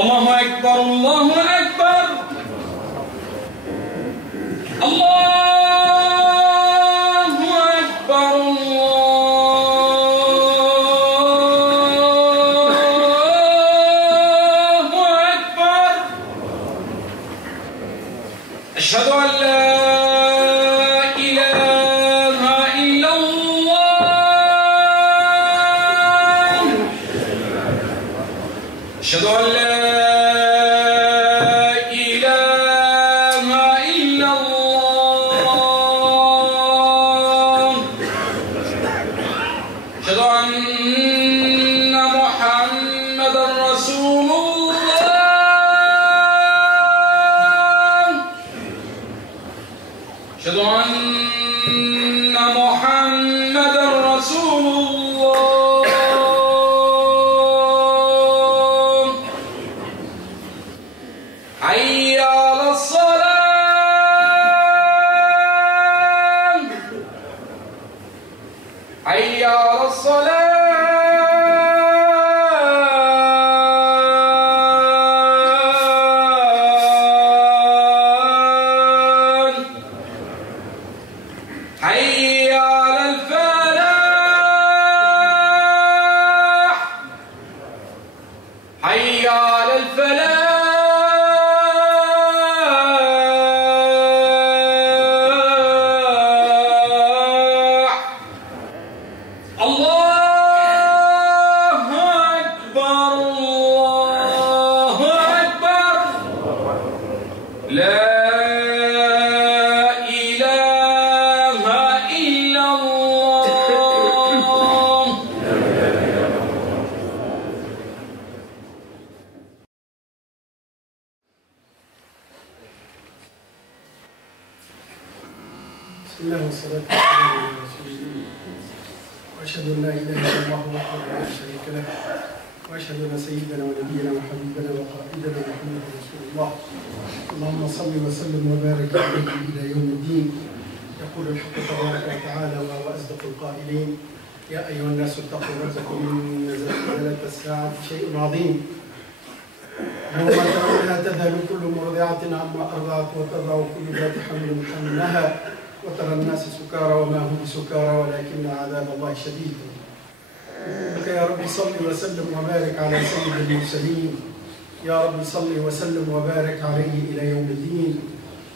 الله أكبر الله أكبر الله أكبر الله أكبر أشهد أن لا إله إلا الله أشهد أن لا أشهد أن محمدا رسول الله حي على الصلاة حي على الصلاة حي على الفلاح حي على الفلاح الله أكبر الله أكبر لا بسم الله والصلاة والسلام على رسول الله وأشهد أن لا إله إلا الله وحده لا شريك له وأشهد أن سيدنا ونبينا وحبيبنا وقائدنا محمد رسول الله اللهم صل وسلم وبارك عليه إلى يوم الدين يقول الحق تبارك وتعالى وهو أصدق القائلين يا أيها الناس اتقوا ربكم إن زلزلة الساعة شيء عظيم يوم ترونها تذهل كل مرضعة عما أرضعت وتضع كل ذات حمل حملها وترى الناس سكارى وما هم بسكارى ولكن عذاب الله شديد. لك يا رب صل وسلم وبارك على سيد المرسلين يا رب صل وسلم وبارك عليه إلى يوم الدين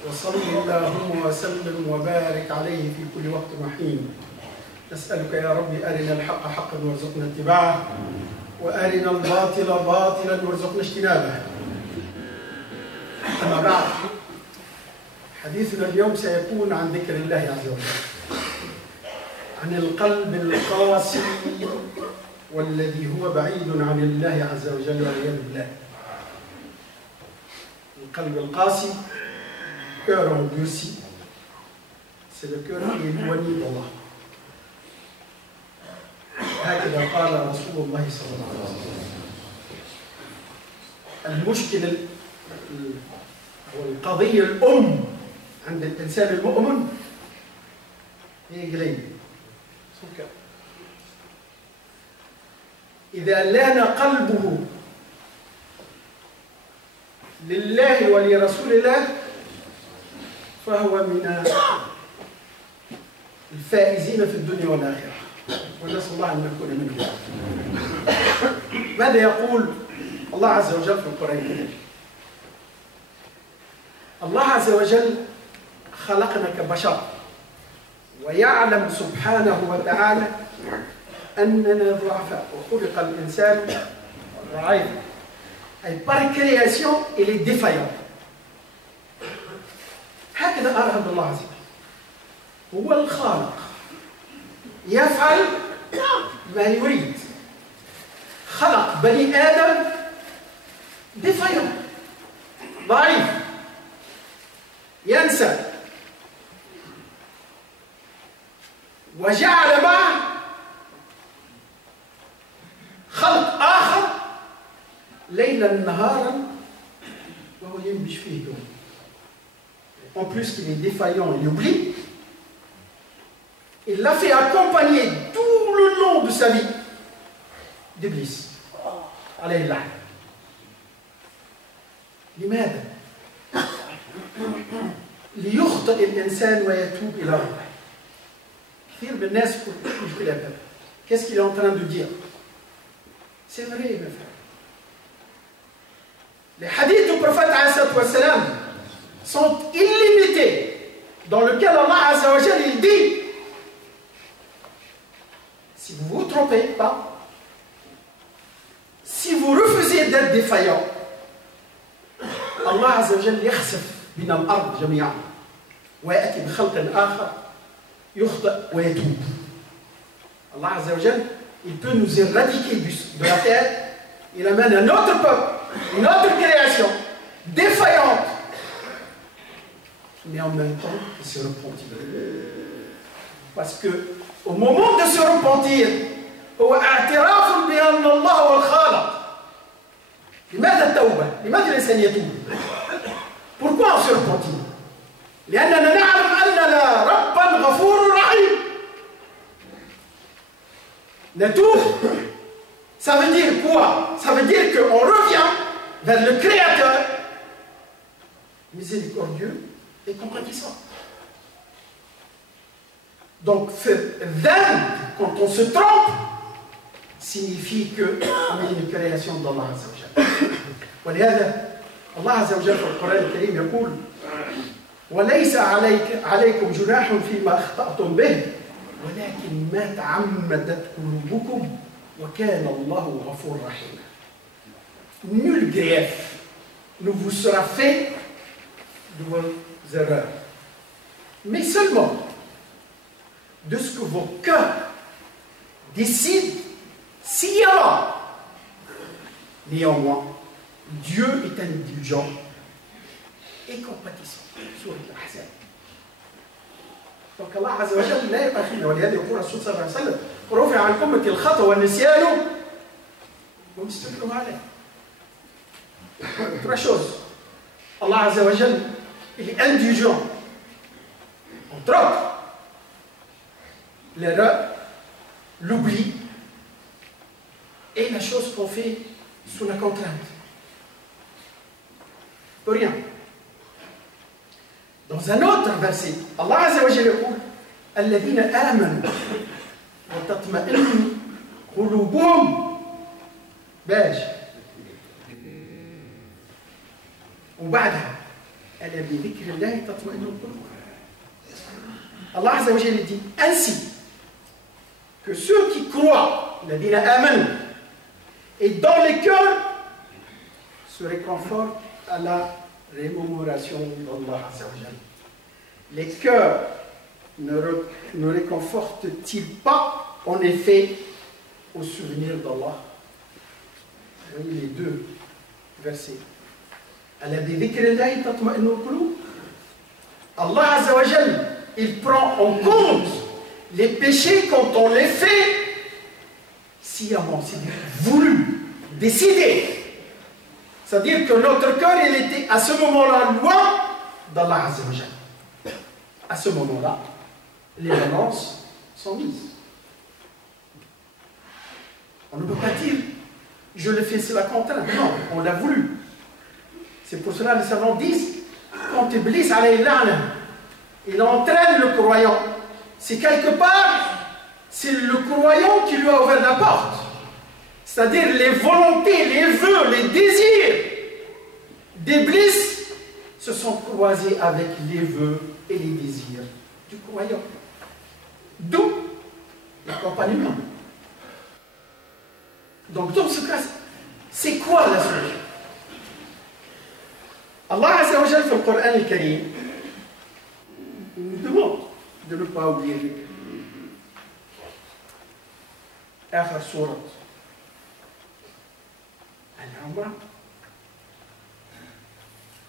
وصل اللهم وسلم وبارك عليه في كل وقت وحين. نسألك يا رب أرنا الحق حقا وارزقنا اتباعه وأرنا الباطل باطلا وارزقنا اجتنابه. أما بعد حديثنا اليوم سيكون عن ذكر الله عز وجل، عن القلب القاسي والذي هو بعيد عن الله عز وجل والعياذ بالله. القلب القاسي cœur endurci, c'est le cœur qui est éloigné d'Allah. هكذا قال رسول الله صلى الله عليه وسلم. المشكلة والقضية الأم عند الإنسان المؤمن هي قليل سكر. إذا لان قلبه لله ولرسول الله فهو من الفائزين في الدنيا والآخرة، ونسأل الله أن نكون منهم. ماذا يقول الله عز وجل في القرآن الكريم؟ الله عز وجل خلقنا كبشر ويعلم سبحانه وتعالى أننا ضعفاء وخلق الإنسان ضعيفا، أي par création il est défaillant. هكذا أراد الله عز وجل، هو الخالق يفعل ما يريد. خلق بني آدم défaillant ضعيف ينسى، وجعل معه خلق آخر ليلا نهارا وهو ينبش فيه يوم. En plus qu'il est défaillant, il oublie. Il l'a fait accompagner tout le long de sa vie d'Iblis. Alayhi la'an. لماذا؟ ليخطئ الإنسان ويتوب إلى ربه. كثير من الناس يقول الكلام هذا. Qu'est-ce qu'il est en train de dire? C'est vrai, mes frères. Les hadiths du prophète sont illimités, dans lequel Allah Azza wa Jal, il dit, si vous ne vous trompez pas, si vous refusez d'être défaillant, Allah Azza wa Jal يخسف من الأرض جميعا ويأتي بخلق آخر يخطئ ويتوب. Allah Azza wa Jal, il peut nous éradiquer de la terre, il amène un autre peuple, une autre création, défaillante, mais en même temps, il se repentit. Parce que, au moment de se repentir, هو اعتراف بأن الله هو الخالق. لماذا التوبة؟ لماذا الإنسان يتوب؟ Pourquoi on se repentit? لأننا نعلم أننا ربا غفور رحيم. Natoub, ça veut dire quoi? Ça veut dire qu'on revient vers le Créateur, miséricordieux et compatissant. Donc, faire dhan, quand on se trompe, signifie qu'on est une création d'Allah Azza wa Jal. ولهذا الله عز وجل في القرآن الكريم يقول: وليس عليكم جناح فيما أخطأتم به ولكن ما تعمدت قلوبكم وكان الله غفور رحيم. Nul grief ne vous sera fait de vos erreurs, mais seulement de ce que vos cœurs décident sciemment. Néanmoins, Dieu est indulgent et compatissant. Sourate Al-Ahzab. Donc Allah Azza wa Jalla لا يقاتلنا ولهذا يقول الرسول صلى الله عليه وسلم: رفع عن أمة الخطأ والنسيان وهم استكبروا عليه. Autre chose, Allah Azza wa Jalla, il est indulgent. Entre autres, l'erreur, l'oubli et la chose qu'on fait sous la contrainte. Pour rien. Dans un autre verset, Allah Azza wa Jalla يقول: الذين آمنوا وتطمئن قلوبهم باش وبعدها ألا بذكر الله تطمئن القلوب. Allah Azza wa Jalla dit ainsi que ceux qui croient, الذين آمنوا, et dans les cœurs se réconfortent à la rémémoration d'Allah Azza wa Jalla. Les cœurs ne réconfortent-ils pas en effet au souvenir d'Allah? Vous voyez les deux versets. Allah Azza wa Jalla, il prend en compte les péchés quand on les fait sciemment, c'est-à-dire voulu, décidé. C'est-à-dire que notre cœur, il était à ce moment-là loin d'Allah Azza wa Jalla. À ce moment-là, les balances sont mises. On ne peut pas dire je le fais sur la contrainte. Non, on l'a voulu. C'est pour cela que les savants disent quand Iblis alayhi la'na, il entraîne le croyant, c'est quelque part, c'est le croyant qui lui a ouvert la porte. C'est-à-dire les volontés, les vœux, les désirs d'Iblis se sont croisés avec les vœux et les désirs du croyant. D'où l'accompagnement. Donc dans ce cas, c'est quoi la solution? Allah Azza wa Jalla, dans le Coran al-Karim, nous demande de ne pas oublier آخر سورة العمرة: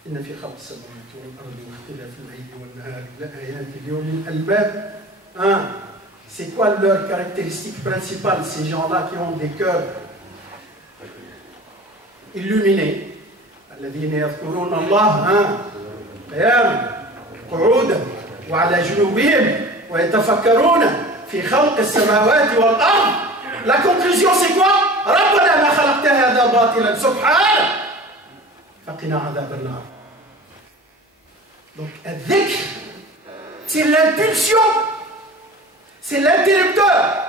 إن في خلق السماوات والأرض واختلاف الليل والنهار لآيات لأولي الألباب. C'est quoi leur caractéristique principale, ces gens-là qui ont des cœurs illuminés? الذين يذكرون الله قياما قعودا وعلى جنوبهم ويتفكرون في خلق السماوات والأرض. La conclusion c'est quoi? ربنا ما خلقت هذا باطلا سبحانك فقنا عذاب النار. Donc, الذكر, c'est l'impulsion, c'est l'interrupteur.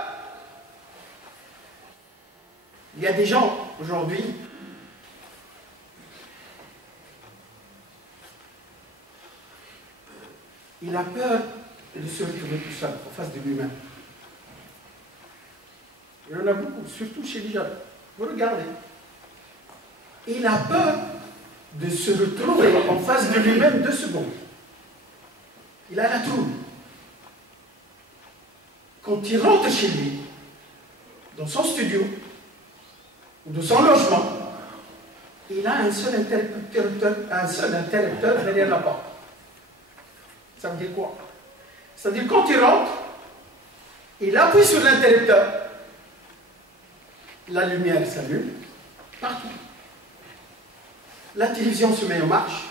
Il y a des gens aujourd'hui, il a peur de se retrouver tout seul en face de lui-même. Il y en a beaucoup, surtout chez les jeunes. Vous regardez. Il a peur de se retrouver en face de lui-même 2 secondes. Il a la trouille. Quand il rentre chez lui, dans son studio, ou de son logement, il a un seul interrupteur derrière la porte. Ça veut dire quoi? C'est-à-dire quand il rentre, il appuie sur l'interrupteur, la lumière s'allume partout. La télévision se met en marche.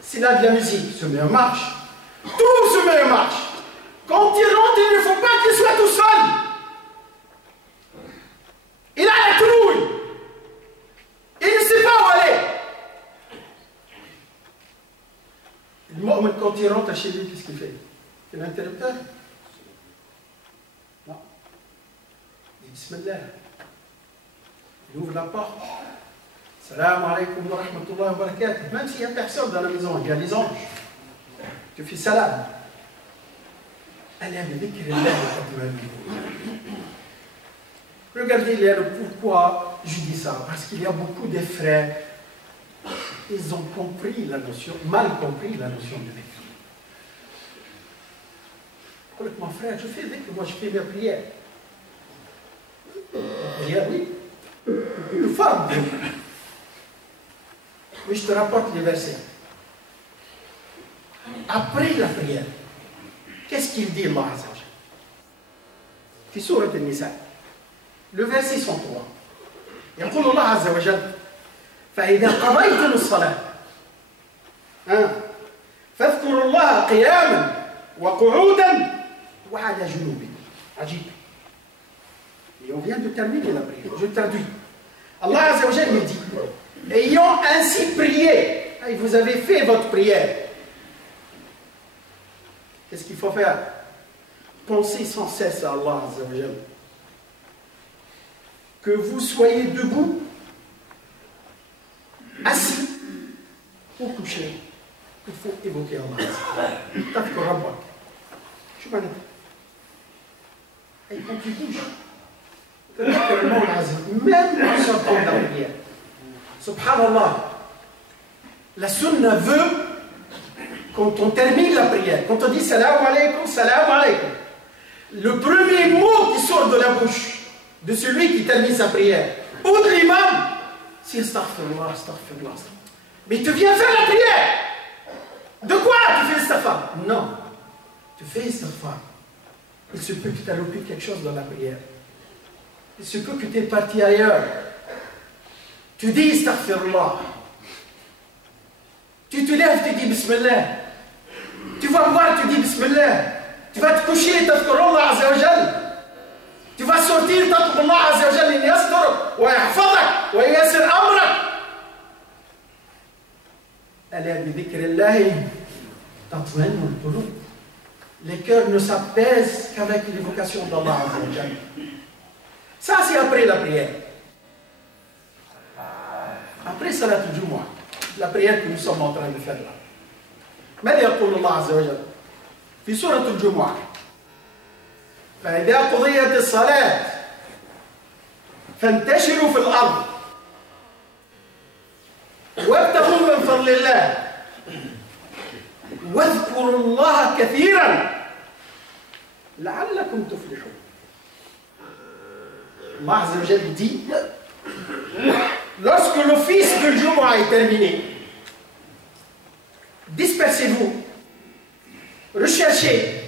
S'il a de la musique, se met en marche. Tout se met en marche. Quand il rentre, il ne faut pas qu'il soit tout seul. Il a la trouille. Il ne sait pas où aller. Le moment quand il rentre chez lui, qu'est-ce qu'il fait? C'est l'interrupteur? Non. Il dit Bismillah. Il ouvre la porte. Salam alaikum wa rahmatullahi wa barakatuh. Même s'il n'y a personne dans la maison, il y a les anges. Tu fais salam. Regardez le pourquoi je dis ça. Parce qu'il y a beaucoup de frères, ils ont compris la notion, mal compris la notion de dhikr. Mon frère, je fais dhikr, moi je fais mes prières. Prière, oui. Une forme de dhikr. Oui, je te rapporte les versets. Après la prière, qu'est-ce qu'il dit Allah Azza wa Jalla? في سورة النساء le verset 103 يقول الله عز وجل فإذا قضيتم الصلاة فاذكروا الله قياما وقعودا وعلى جنوبكم. عجيب. Et on vient de terminer la prière. Je traduis. Allah Azza wa Jalla me dit, ayant ainsi prié, et vous avez fait votre prière, qu'est-ce qu'il faut faire? Pensez sans cesse à Allah Azza wa Jalla. Que vous soyez debout, assis ou couché, il faut évoquer Allah. Tafkur Rabbak. Je m'en ai. Et quand tu bouges, même en sortant de la prière, subhanallah, la sunna veut, quand on termine la prière, quand on dit salam alaykum, le premier mot qui sort de la bouche de celui qui termine sa prière, ou de l'imam, c'est astaghfirullah, astaghfirullah. Mais tu viens faire la prière. De quoi tu fais istighfar? Non, tu fais istighfar. Il se peut que tu as loupé quelque chose dans la prière. Il se peut que tu es parti ailleurs. Tu dis astaghfirullah. Tu te lèves, tu dis bismillah. Tu vas boire, tu dis bismillah. Tu vas te coucher, tadhkurullah azza wa jalla. Tu vas sortir, tadhkurullah azza wa jalla, yastur wa yahfadak wa yasir amrak. Ala bi dhikrillahi tatma'innul qulub. Les cœurs ne s'apaisent qu'avec l'évocation d'Allah azza wa jalla. Ça, c'est après la prière. Après Salat al-Jumu'ah, la prière que nous sommes en train de faire là. ماذا يقول الله عز وجل في سورة الجمعة فإذا قضيت الصلاة فانتشروا في الأرض وابتغوا من فضل الله واذكروا الله كثيرا لعلكم تفلحون. Allah Azza wa Jalla dit, lorsque l'office de Jumu'ah est terminé, dispersez-vous, recherchez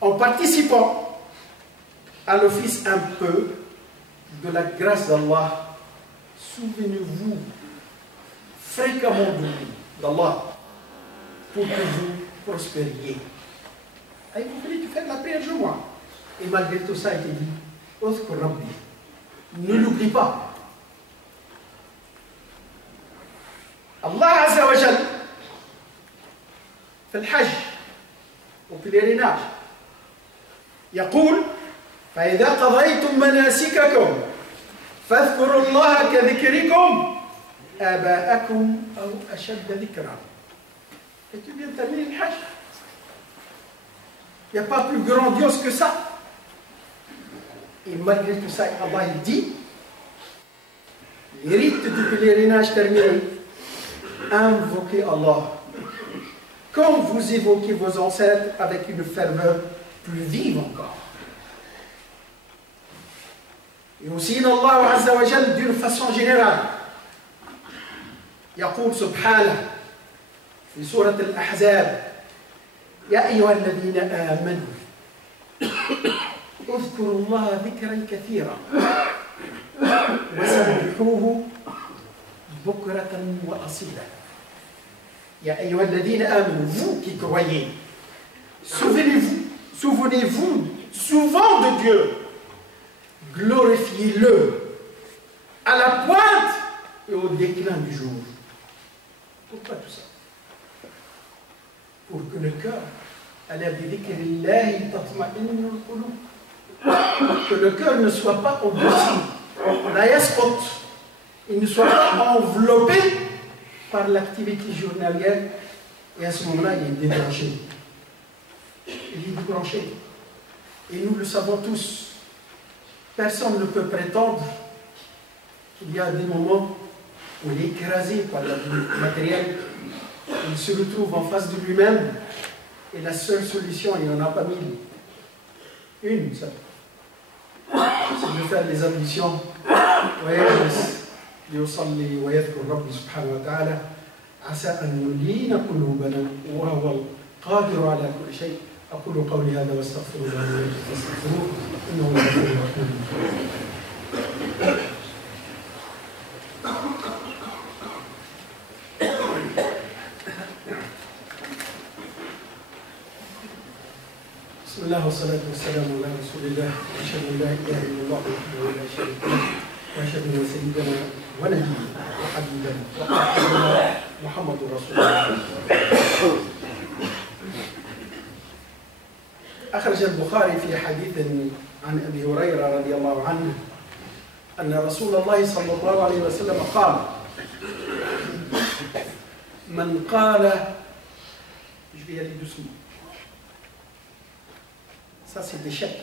en participant à l'office un peu de la grâce d'Allah. Souvenez-vous fréquemment d'Allah pour que vous prospériez. Et vous voulez faire la prière Jumu'ah. Et malgré tout ça, il était dit, Uzkur Rabbi. Ne l'oublie pas. Allah Azza wa Jal, في الحج وفي الإرناج يقول فإذا قضيتم مناسككم فاذكروا الله كذكركم آباءكم أو أشد ذكرا. Et tu viens de terminer le Hajj. Il n'y a pas plus grandiose que ça. Et malgré tout ça, Allah il dit, les rites du pèlerinage terminés, invoquez Allah. Comme vous évoquez vos ancêtres avec une ferveur plus vive encore. Et aussi, Allah Azza wa Jal, d'une façon générale, يقول سبحانه في سورة الأحزاب يا أيها الذين آمنوا اذكروا الله ذكرا كثيرا وسبحوه بكرة وأصيلا. يا أيها الذين آمنوا, vous qui croyez, souvenez-vous souvent de Dieu, glorifiez-le à la pointe et au déclin du jour. Pourquoi tout ça? Pour que le cœur, que le cœur ne soit pas endurci, il ne soit pas enveloppé par l'activité journalière, et à ce moment-là, il est débranché. Il est débranché. Et nous le savons tous, personne ne peut prétendre qu'il y a des moments où il est écrasé par le matériel, il se retrouve en face de lui-même, et la seule solution, il n'en a pas mille, une seule, c'est de faire les ablutions. ليصلي ويذكر ربي سبحانه وتعالى عسى أن يلين قلوبنا وهو القادر على كل شيء. أقول قولي هذا واستغفر الله لي فاستغفروه إنه هو الغفور الرحيم. بسم الله والصلاة والسلام على رسول الله أشهد أن لا إله إلا الله وحده لا شريك له وأشهد أن سيدنا ونبينا وحبيبنا وقائدنا محمد رسول الله. أخرج البخاري في حديث عن أبي هريرة رضي الله عنه أن رسول الله صلى الله عليه وسلم قال من قال, je vais y aller doucement, ça c'est des chèques,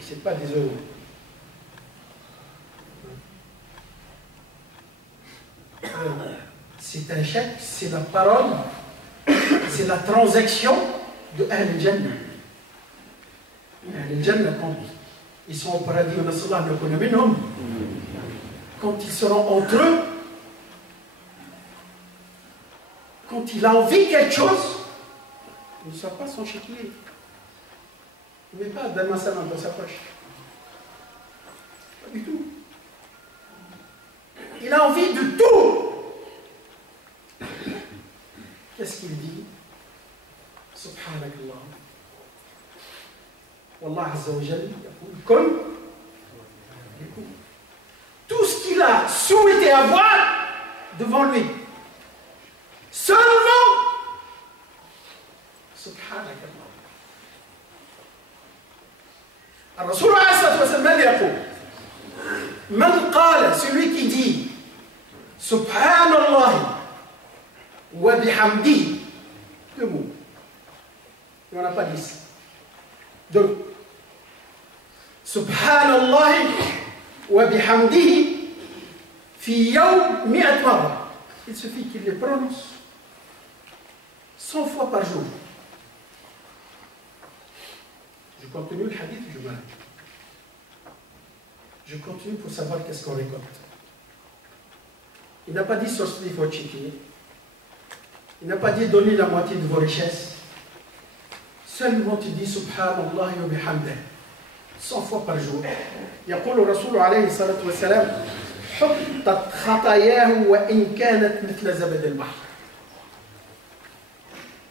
c'est pas des euros. C'est un chèque, c'est la parole, c'est la transaction de Ahl al-Jannah. Ahl al-Jannah, quand ils sont au paradis, quand ils seront entre eux, quand il a envie de quelque chose, il ne sort pas son chéquier. Il ne met pas d'un massalan dans sa poche. Pas du tout. Il a envie de tout. Qu'est-ce qu'il dit? Subhanakallah. Wallah Azza wa Jalla yaqul kun. Tout ce qu'il a souhaité avoir devant lui. Seulement. Subhanakallah. الرسول عليه الصلاة والسلام ماذا يقول؟ من قال, celui qui dit Subhanallah wa bihamdi, deux mots, il n'y en a pas 10, deux. Subhanallah wa bihamdihi fi yawm 100 marra, il suffit qu'il les prononce 100 fois par jour. Je continue le hadith, je m'arrête. Je continue pour savoir qu'est-ce qu'on récolte. Il n'a pas dit sortez votre chéquier. Il n'a pas dit donnez la moitié de vos richesses. Seulement il dit Subhanallah wa bihamdih 100 fois par jour. يقول الرسول عليه الصلاة والسلام حطت خطاياه وإن كانت مثل زبد البحر.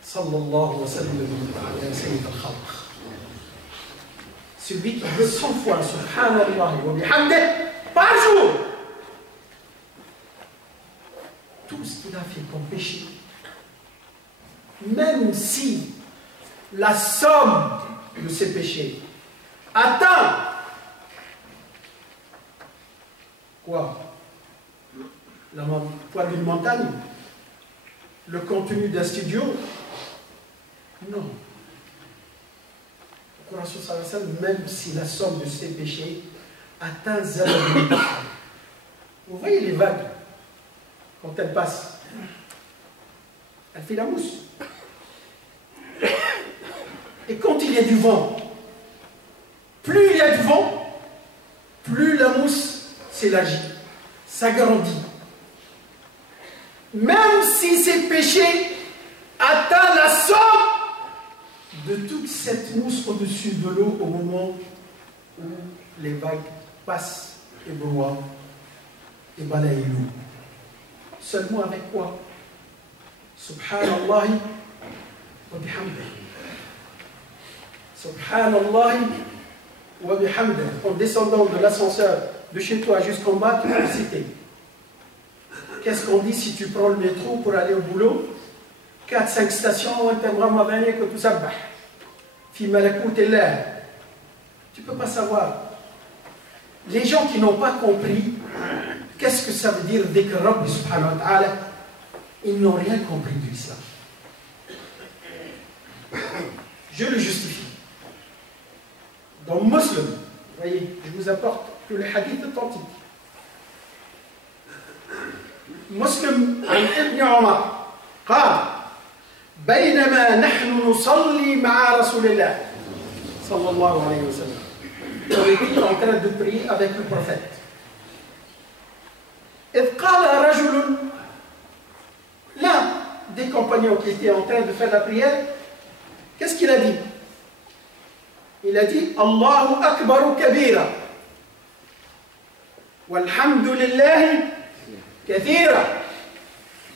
صلى الله وسلم على سيد الخلق. Celui qui dit 100 fois Subhanallah wa bihamdih par jour, tout ce qu'il a fait comme péché, même si la somme de ces péchés atteint quoi? Le poids d'une montagne? Le contenu d'un studio? Non. Le Rasul sallallahu alayhi wa sallam, même si la somme de ces péchés atteint 0. Vous voyez les vagues, quand elles passent, elle fait la mousse. Et quand il y a du vent, plus il y a du vent, plus la mousse s'élargit, s'agrandit. Même si ces péchés atteignent la somme de toute cette mousse au-dessus de l'eau au moment où les vagues passent et broient et balayent l'eau. Seulement avec quoi? Subhanallah wa bihamdih. Subhanallah wa bihamdih. En descendant de l'ascenseur de chez toi jusqu'en bas, tu peux citer. Qu'est-ce qu'on dit si tu prends le métro pour aller au boulot? 4-5 stations, tu ne peux pas savoir. Les gens qui n'ont pas compris qu'est-ce que ça veut dire dhikr Rabbi subhanahu wa ta'ala, ils n'ont rien compris de l'islam. Je le justifie. Dans Muslim, vous voyez, je vous apporte que le hadith authentique. مسلم عن ابن عمر قال بينما نحن نصلي مع رسول الله صلى الله عليه وسلم. On était en train de prier avec le prophète. إذ قال رجل, l'un des compagnons qui était en train de faire la prière, qu'est-ce qu'il a dit? Il a dit Allahu akbar kabira walhamdulillahi كثيرا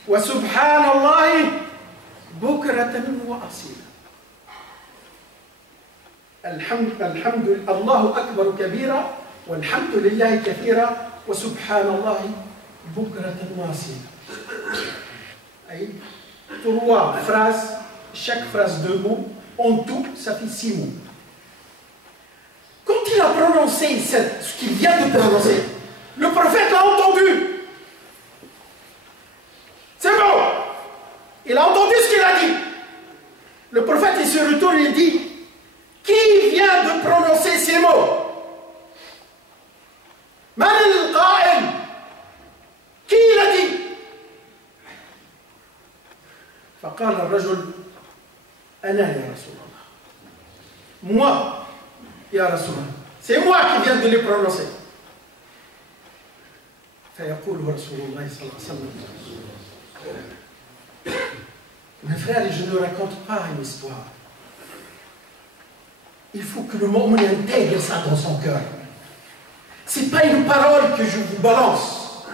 وسبحان الله بكرة وأصيلا. الحمد الله أكبر كبيرا والحمد لله كثيرا وسبحان الله بكرة وأصيلا. أي 3 phrases, chaque phrase 2 mots, en tout ça fait 6 mots. Quand il a prononcé ce qu'il vient de prononcer, le prophète l'a entendu. C'est bon. Il a entendu ce qu'il a dit. Le prophète, il se retourne et dit, qui vient de prononcer ces mots? Man al-qa'il? Qui l'a dit? فقال الرجل أنا يا رسول الله. Moi, ya Rasulullah. C'est moi qui viens de les prononcer. فيقول رسول الله صلى الله عليه وسلم. Mes frères, je ne raconte pas une histoire. Il faut que le mu'min intègre ça dans son cœur. Ce n'est pas une parole que je vous balance.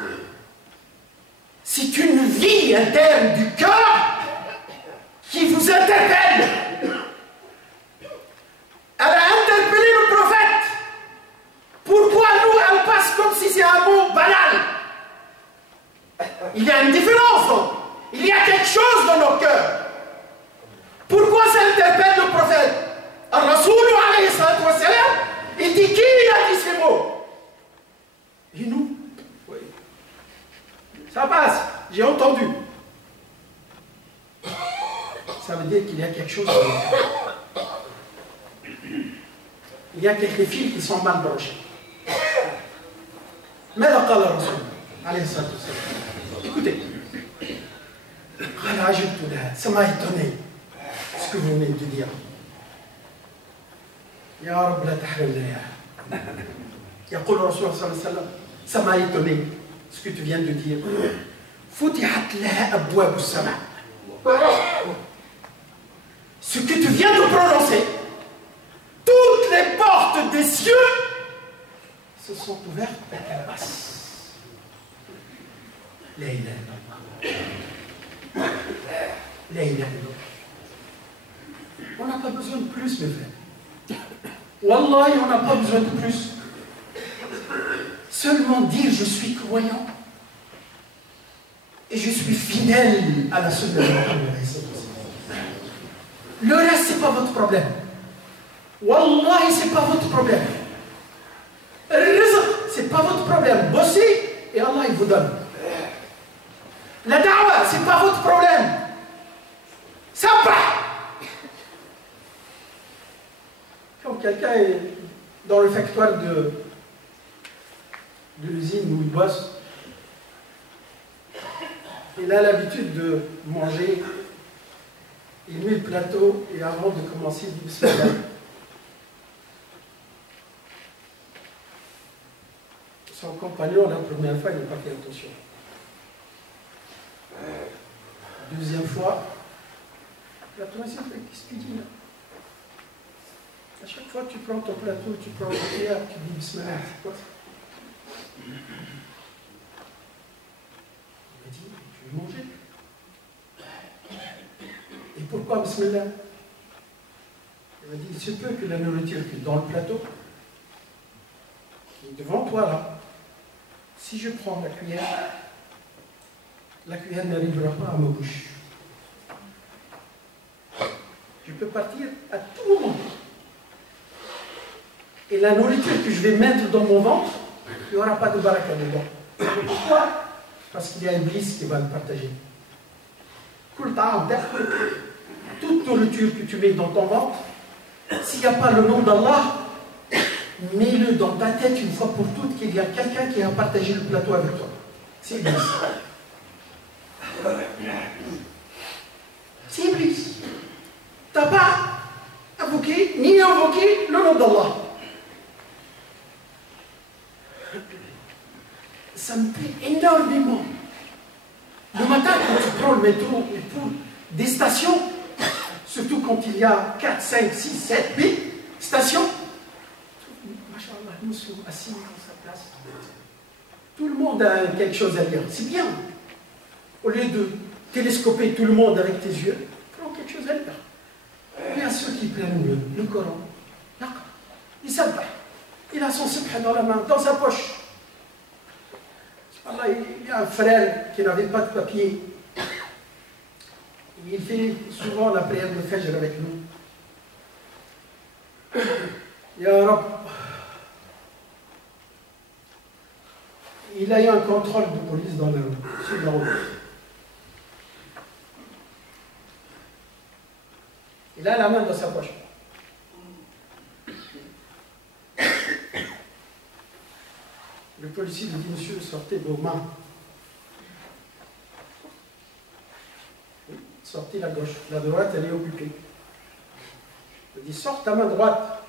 C'est une vie interne du cœur qui vous interpelle. Elle a interpellé le prophète. Pourquoi nous, elle passe comme si c'est un mot banal? Il y a une différence, donc. Il y a quelque chose dans nos cœurs. Pourquoi ça interpelle le prophète? Al-Rasoul alayhi salatu wa salam, il dit qui a dit ces mots? Et nous? Oui. Ça passe, j'ai entendu. Ça veut dire qu'il y a quelque chose. Il y a quelques fils qui sont mal branchés. Mais la qala Rasoul alayhi salatu wa salam. Écoutez. Ça m'a étonné ce que vous venez de dire. Ya Rabb la tahrimna ya. يقول الرسول صلى الله عليه وسلم, ça m'a étonné ce que tu viens de dire. فتحت لها أبواب السماء. Ce que tu viens de prononcer, toutes les portes des cieux se sont ouvertes et elles passent. La ilaha illallah. La ilaha illallah. On n'a pas besoin de plus, mes frères. Wallahi, on n'a pas besoin de plus. Seulement dire je suis croyant et je suis fidèle à la sunna de Mohammed. Le reste, ce n'est pas votre problème. Wallahi, ce n'est pas votre problème. Le rizq, ce n'est pas votre problème. Bossez et Allah il vous donne. La da'wa, ce n'est pas votre problème. Sympa. Quand quelqu'un est dans le factoire de l'usine où il bosse, il a l'habitude de manger, il met le plateau et avant de commencer, il dit bismillah. Son compagnon, la première fois, il n'a pas fait attention. Deuxième fois, la troisième fois, qu'est-ce que tu dis là? À chaque fois, tu prends ton plateau, tu prends le pierre, tu dis bismillah, c'est quoi ça? Il m'a dit, tu veux manger? Et pourquoi bismillah? Il m'a dit, il se peut que la nourriture qui est dans le plateau, qui est devant toi là, si je prends la cuillère n'arrivera pas à ma bouche. Je peux partir à tout moment. Et la nourriture que je vais mettre dans mon ventre, il n'y aura pas de baraka dedans. Pourquoi? Parce qu'il y a Iblis qui va le partager. Toute nourriture que tu mets dans ton ventre, s'il n'y a pas le nom d'Allah, mets-le dans ta tête une fois pour toutes qu'il y a quelqu'un qui a partagé le plateau avec toi. C'est Iblis. C'est Iblis. Tu n'as pas invoqué, ni invoqué le nom d'Allah. Ça me plaît énormément. Le matin, quand tu prends le métro et pour des stations, surtout quand il y a 4, 5, 6, 7, 8 stations, Masha'Allah, nous sommes assis dans sa place. Tout le monde a quelque chose à dire. C'est bien. Au lieu de télescoper tout le monde avec tes yeux, prends quelque chose à dire. Il y a ceux qui prennent le Coran. Il s'abat. Il a son subha dans la main, dans sa poche. Allah, il y a un frère qui n'avait pas de papier. Il fait souvent la prière de Fajr avec nous. Ya Rab, il a eu un contrôle de police dans sur la route. Il a la main dans sa poche. Le policier lui dit, monsieur, sortez vos mains. Sortez la gauche. La droite, elle est occupée. Il dit, sors ta main droite.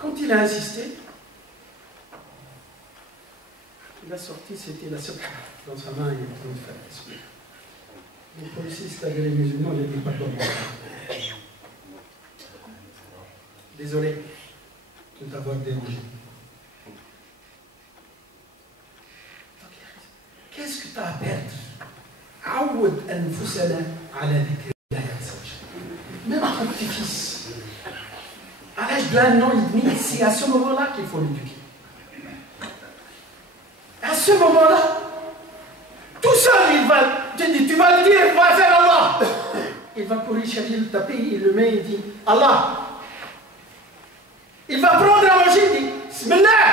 Quand il a insisté, il a sorti, c'était la subha. Dans sa main, il est en train de faire la subha. Le policier s'est avéré musulman, il a dit, pardon. Désolé de t'avoir dérangé. Qu'est-ce que tu as à perdre? Même ton petit-fils, à l'âge d'1 an et demi, c'est à ce moment-là qu'il faut l'éduquer. À ce moment-là, tout seul, il va te dire, tu vas le dire, il va faire Allah. Il va courir chercher le tapis, il le met, il dit, Allah. Il va prendre à manger, il dit, Bismillah.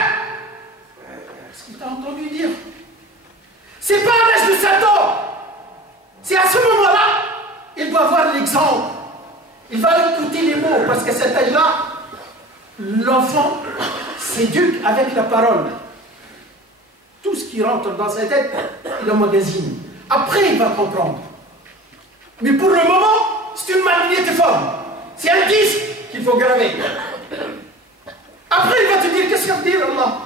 Ce qu'il t'a entendu dire. C'est pas à l'âge de 7 ans. C'est à ce moment-là, il doit voir l'exemple. Il va écouter les mots, parce qu'à cet âge-là, l'enfant s'éduque avec la parole. Tout ce qui rentre dans sa tête, il emmagasine. Après, il va comprendre. Mais pour le moment, c'est une magnétophone. C'est un disque qu'il faut graver. Après, il va te dire, qu'est-ce que ça veut dire, Allah?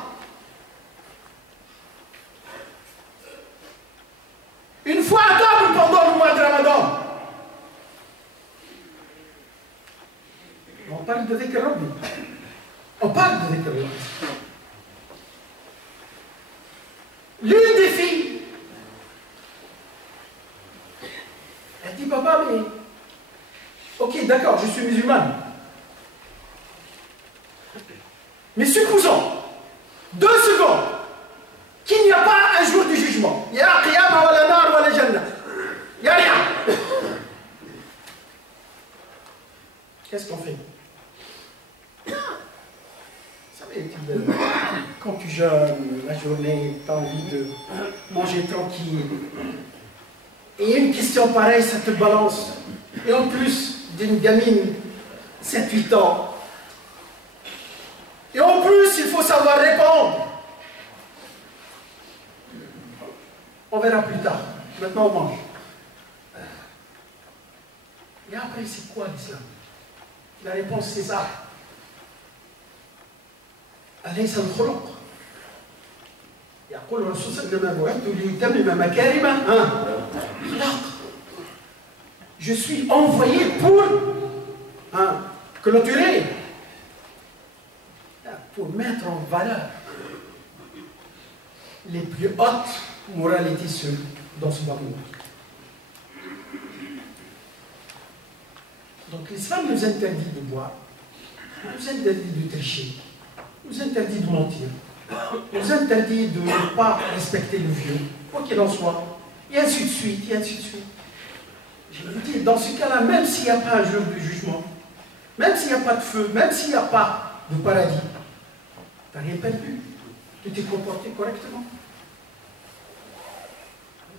Une fois à table pendant le mois de Ramadan. On parle de dhikr Rabbi. On parle de dhikr Rabbi. L'une des filles, elle dit, papa, mais... Ok, d'accord, je suis musulmane. Mais supposons, 2 secondes, qu'il n'y a pas un jour du jugement. jeune, la journée, tu as envie de manger tranquille. Et une question pareille, ça te balance. Et en plus d'une gamine, 7-8 ans. Et en plus, il faut savoir répondre. On verra plus tard. Maintenant, on mange. Et après, c'est quoi l'islam? La réponse, c'est ça. أليس الخلق؟ يقول الرسول صلى الله عليه وسلم ليتمم مكارم الأخلاق. Je suis envoyé pour clôturer, pour mettre en valeur les plus hautes moralités dans ce monde. Donc l'islam nous interdit de boire, nous interdit de tricher, nous interdit de mentir, nous interdit de ne pas respecter le vieux, quoi qu'il en soit, et ainsi de suite, et ainsi de suite. Je vous dis, dans ce cas-là, même s'il n'y a pas un jour de jugement, même s'il n'y a pas de feu, même s'il n'y a pas de paradis, tu n'as rien perdu. Tu t'es comporté correctement.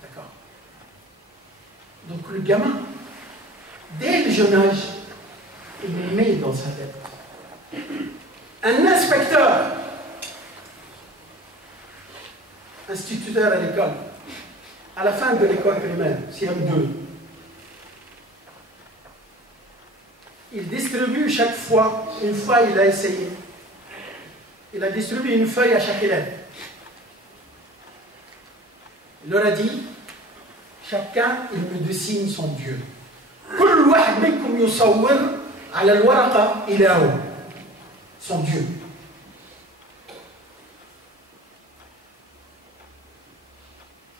D'accord. Donc le gamin, dès le jeune âge, il met dans sa tête. Un inspecteur, instituteur à l'école, à la fin de l'école primaire, CM2, il distribue chaque fois, une fois il a essayé, il a distribué une feuille à chaque élève. Il leur a dit, chacun il me dessine son Dieu. كل واحد منكم يصور على الورقة إلهه, son Dieu.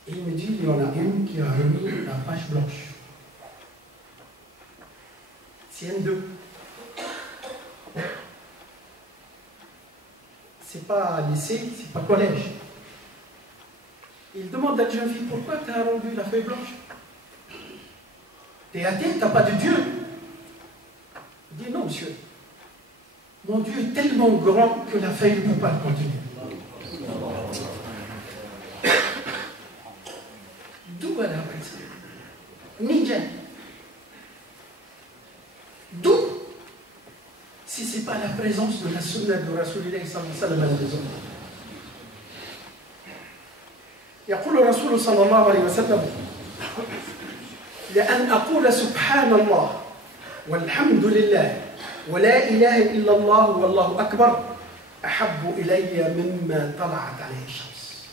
Et il me dit, il y en a une qui a remis la page blanche. CM2. C'est pas lycée, c'est pas collège. Il demande à la jeune fille, pourquoi tu as rendu la feuille blanche? T'es athée, t'as pas de Dieu. Il dit, non monsieur, mon Dieu est tellement grand que la feuille ne peut pas le contenir. D'où elle a appris ça? Ninja. D'où? Si ce n'est pas la présence de la sunna de Rasulullah sallallahu alayhi wa sallam à la maison. يقول الرسول صلى الله عليه وسلم لأن أقول سبحان الله والحمد لله ولا إله إلا الله والله أكبر أحب إلي مما طلعت عليه الشمس.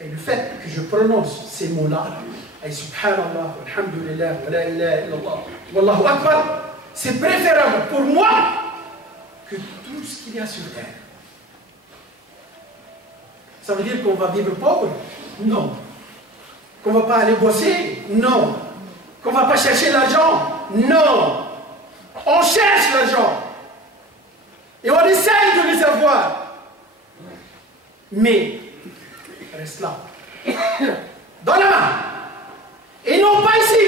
Et le fait que je prononce ces mots-là, et subhanallah, alhamdulillah, wa la ilaha illallah, wallahu akbar, c'est préférable pour moi que tout ce qu'il y a sur terre. Ça veut dire qu'on va vivre pauvre? Non. Qu'on ne va pas aller bosser? Non. Qu'on ne va pas chercher l'argent? Non. On cherche l'argent. Et on essaye de les avoir. Mais, reste là. Dans la main. Et non pas ici.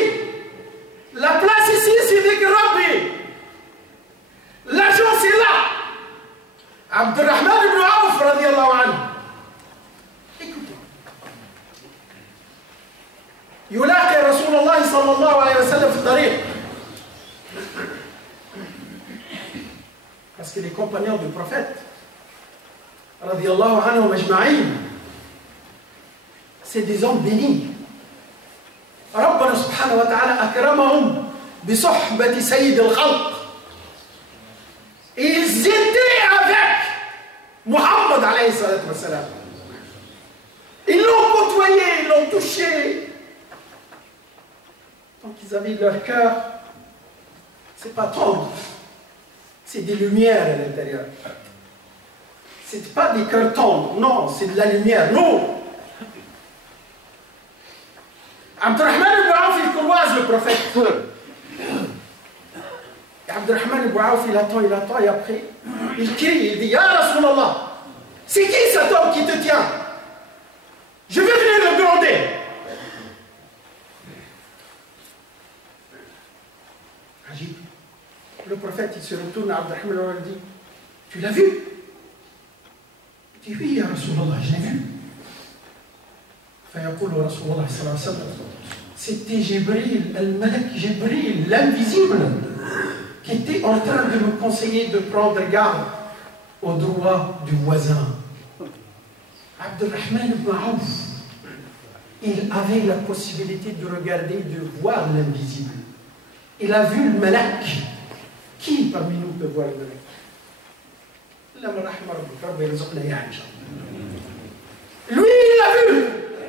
La place ici, c'est avec Rabbi. L'argent, c'est là. Abdurrahman ibn Auf, radiyallahu anhu. Écoutez. يلاقي رسول الله صلى الله عليه وسلم في الطريق. Parce que les compagnons du prophète, radiyallahu anhum ajma'in, c'est des hommes bénis. ربنا سبحانه وتعالى أكرمهم بصحبة سيد الخلق. Ils étaient avec Muhammad alayhi salatu wa salam. Ils l'ont côtoyé, ils l'ont touché. Donc ils avaient leur cœur, c'est pas tendre, c'est des lumières à l'intérieur. C'est pas des cœurs tendres, non, c'est de la lumière, non. Abdurrahman ibn Auf, il croise le prophète. Et Abdurrahman ibn Auf, il attend, et après, il crie, il dit, Ya Rasulallah, c'est qui cet homme qui te tient? Je vais venir le gronder. Le prophète, il se retourne à Abdurrahman et il dit, tu l'as vu? dit oui, ya Rasulallah, je l'ai vu. فيقول رسول الله صلى الله عليه وسلم c'était Jibril, al-Malak Jibril, l'invisible, qui était en train de nous conseiller de prendre garde aux droits du voisin. Abdurrahman ibn Auf, il avait la possibilité de regarder, de voir l'invisible. Il a vu le Malak. Qui parmi nous peut voir le Malak? Lui, il l'a vu.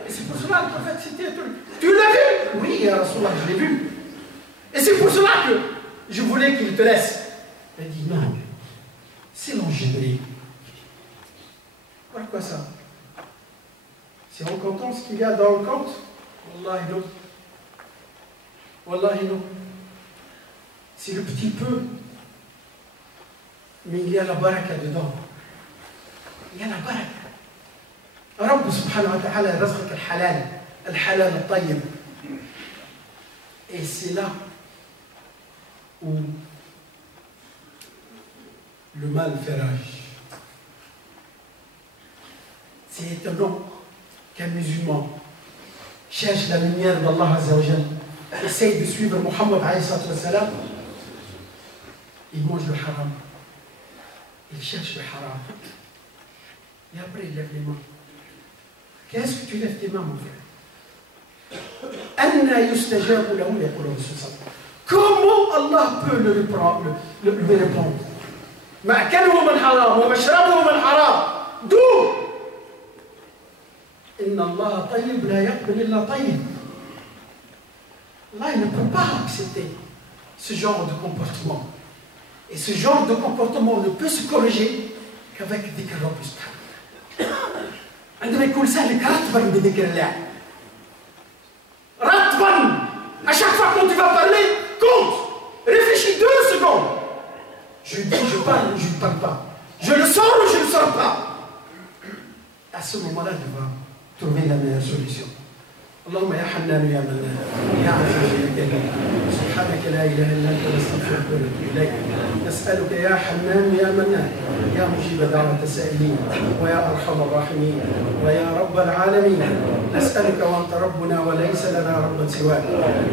Et c'est pour cela que le prophète c'était tu l'as vu? Oui, ya Rasulallah, je l'ai vu. Et c'est pour cela que je voulais qu'il te laisse. Il a dit non, c'est l'ange Jibril. Pourquoi ça? Si on compte ce qu'il y a dans le compte, Wallahi non. Wallahi non. C'est le petit peu. Mais il y a la baraka dedans. Il y a la baraka. رب سبحانه وتعالى رزقك الحلال الحلال الطيب. Et c'est là où le mal fait rage. C'est étonnant qu'un musulman cherche la lumière d'Allah Azza wa Jal, essaye de suivre Muhammad alayhi salam, il mange le haram, il cherche le haram, et après il lève les mains. Qu'est-ce que tu lèves tes mains, mon frère? Comment Allah peut lui répondre? D'où? Allah ne peut pas accepter ce genre de comportement. Et ce genre de comportement ne peut se corriger qu'avec dhikr Rabbi subhanahu. عندما يكون سهلك رطبا بذكر الله رطبا à chaque fois quand tu vas parler compte réfléchis 2 secondes je dis je parle ou je ne parle pas je le sors ou je ne le sors pas à ce moment-là tu vas trouver la meilleure solution اللهم يا حنان يا منان يا عزيز يا كريم سبحانك لا اله الا انت نستغفرك ونتوب اليك نسالك يا حنان يا منان يا مجيب دعوه السائلين ويا ارحم الراحمين ويا رب العالمين نسالك وانت ربنا وليس لنا ربا سواك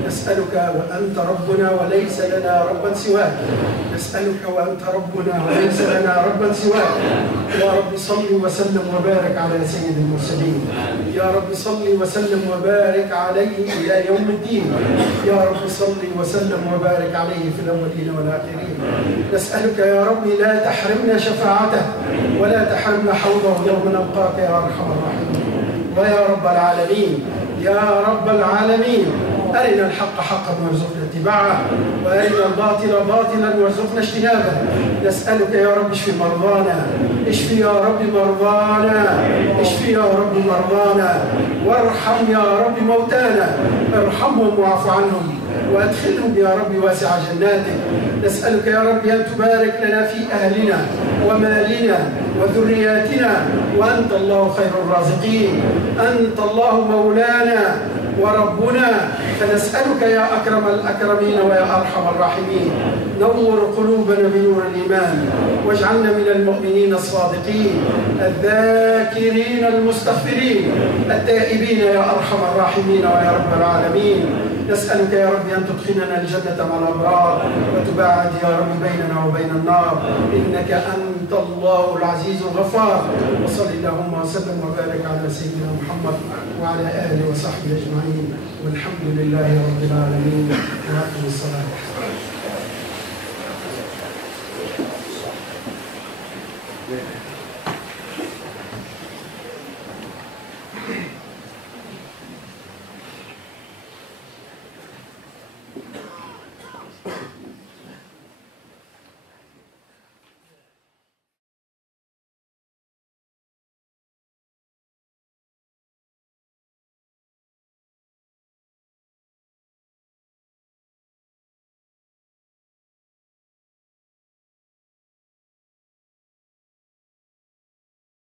نسالك وانت ربنا وليس لنا ربا سواك نسالك وانت ربنا وليس لنا ربا سواك يا رب صل وسلم وبارك على سيد المرسلين يا رب صل وسلم وبارك عليه إلى يوم الدين يا رب صل وسلم وبارك عليه في الأولين والآخرين نسألك يا رب لا تحرمنا شفاعته ولا تحرمنا حوضه يوم نلقاك يا أرحم الراحمين ويا رب العالمين يا رب العالمين أرنا الحق حقا وارزقنا اتباعه وأرنا الباطل باطلا وارزقنا اجتنابه نسألك يا رب اشف مرضانا اشف يا رب مرضانا اشف يا رب مرضانا وارحم يا رب موتانا ارحمهم واعف عنهم وادخلهم يا رب واسع جناتك نسألك يا رب أن تبارك لنا في أهلنا ومالنا وذرياتنا وأنت الله خير الرازقين أنت الله مولانا وربنا فنسألك يا أكرم الأكرمين ويا أرحم الراحمين نور قلوبنا بنور الإيمان واجعلنا من المؤمنين الصادقين الذاكرين المستغفرين التائبين يا أرحم الراحمين ويا رب العالمين نسألك يا رب أن تدخلنا الجنة مع الأبرار وتباعد يا رب بيننا وبين النار إنك أنت الله العزيز الغفار وصل اللهم وسلم وبارك على سيدنا محمد وعلى آله وصحبه أجمعين والحمد لله رب العالمين وأقم الصلاة